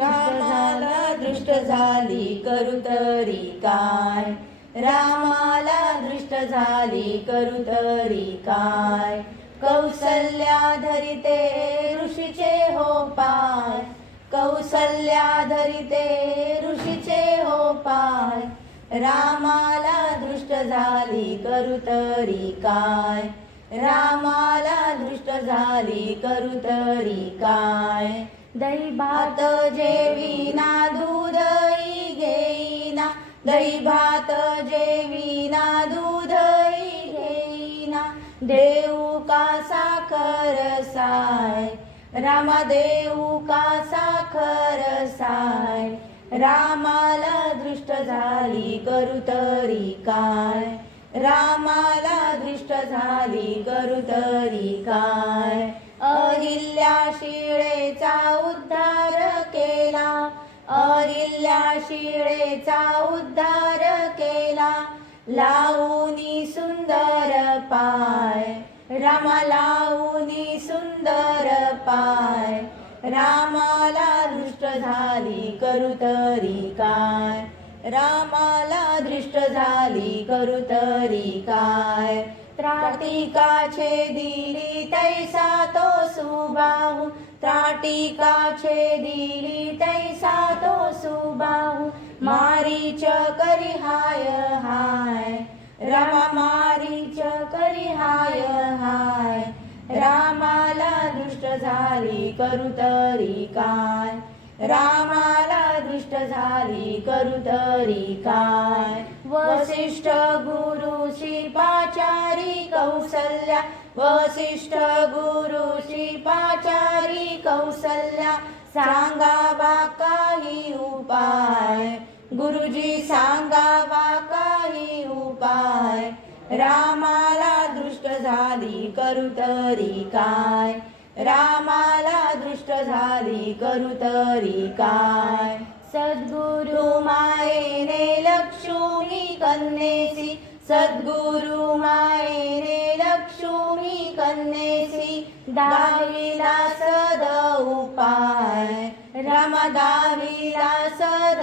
रामाला दृष्ट झाली करू तरी काय, रामाला दृष्ट झाली करू तरी काय. कौसल्या धरिते ऋषीचे हो पाय, कौसल्या धरिते ऋषीचे हो पाय. रामाला दृष्ट झाली करू तरी काय, रामाला दृष्ट झाली करू तरी काय. दही भात जेविना दूधही घेईना, दही भात जेविना दूधही घेईना. देऊ का साखर साय, रामा देऊ का साखर साय. रामाला दृष्ट झाली करू तरी काय, रामाला दृष्ट झाली करू तरी काय. अहिल्या शिळेचा उद्धार केला, अहिल्या शिळेचा उद्धार केला. लावूनी सुंदर पाय, रामा लावूनी सुंदर पाय. रामाला दृष्ट झाली करू तरी काय, रामाला दृष्ट झाली करू तरी काय. त्राटिकाचे दिली तैसा तो सुबाहू, त्राटिकाचे दिली तैसा तो सुबाहू. मारीच करी हाय हाय, रामा मारीच करी हाय हाय. रामाला दृष्ट झाली करू तरी काय, रामाला दृष्ट झाली करू तरी काय. वसिष्ठ गुरु शिपाचारी कौसल्या, वसिष्ठ गुरु शिपाचारी कौसल्या. सांगावा काही उपाय, गुरुजी सांगावा काही उपाय. रामाला दृष्ट झाली करू तरी काय, रामाला दृष्ट झाली करू तरी काय. सद्गुरु मायेने लक्ष्मी कन्येसी, सद्गुरु मायेने लक्ष्मी कन्येसी. दाविला सद उपाय, रामा दाविला सद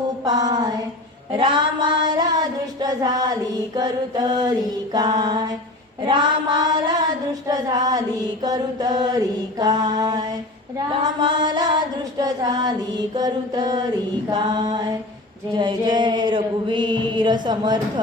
उपाय. रामाला दृष्ट झाली करू तरी काय, रामाला दृष्ट झाली करू तरी काय. रामाला दृष्ट झाली करू तरी काय. जय जय रघुवीर समर्थ.